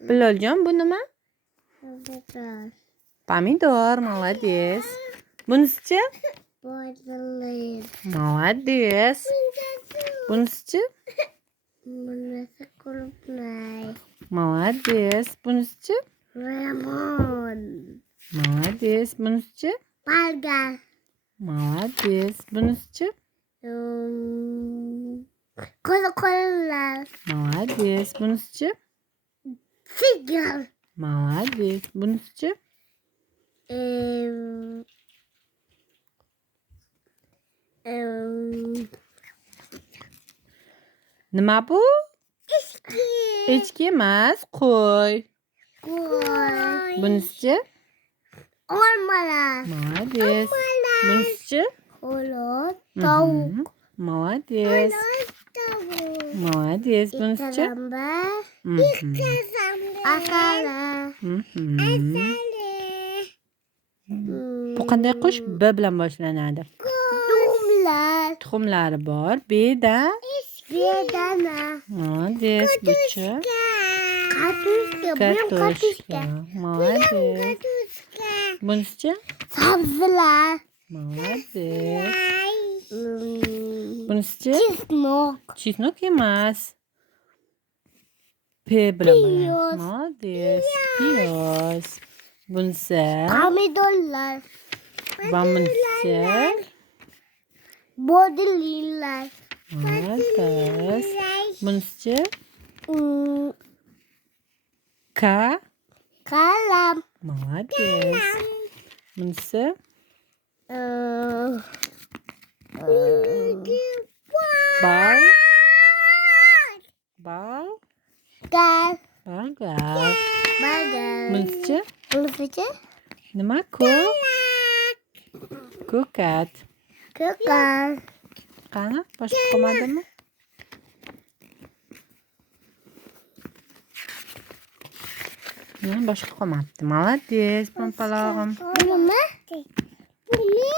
Biloljon, bu nima? Pomidor. Pomidor, молодец. Bunisi-chi? Bottle. Молодец. Bunisi-chi? Bunisi qulupnay. Молодец. Bunisi-chi? Lemon. Молодец. Bunisi-chi? Balgal. Молодец. Bunisi-chi? Coca-Cola. Молодец. Bunisi-chi? Sigel. Молодец. Bunisi-chi? Nima bu? Echki emas, qo'y. Qo'y. Bunisi-chi? Olmalar. Молодец. Bunisi-chi? Xo'roz. Tovuq. Молодец. Tavuk. Молодец. Bunisi-chi? Ikrambar. Mhm. Asala. Mhm. Bu qanday qush? B bilan boshlanadi. Tuxumlar. Tuxumlari bor. Beda. Bedana. Молодец. Buchi. Kartoshka. Bu Kartoshka. Молодец. Kartoshka. Bunisi-chi? Sabzilar. Молодец. Bunisi-chi? Chesnok. Chesnok emas. P bilan Piyoz. bo'ladi. Молодец. Piyoz. Bunisi? Pomidorlar. Bunisi? Bodililar. Молодец. Bunisi-chi? K. Kalam. Молодец. Bunisi? Bal. Bal. Gal. Balgal. Bagal. Bunisi-chi? Bunisi Nima? Ko'kat. Kokal. Qani? Boshqa qolmadimi? Boshqa qolmabdi. Молодец, pompalog'im. Bu nima? Bu ne?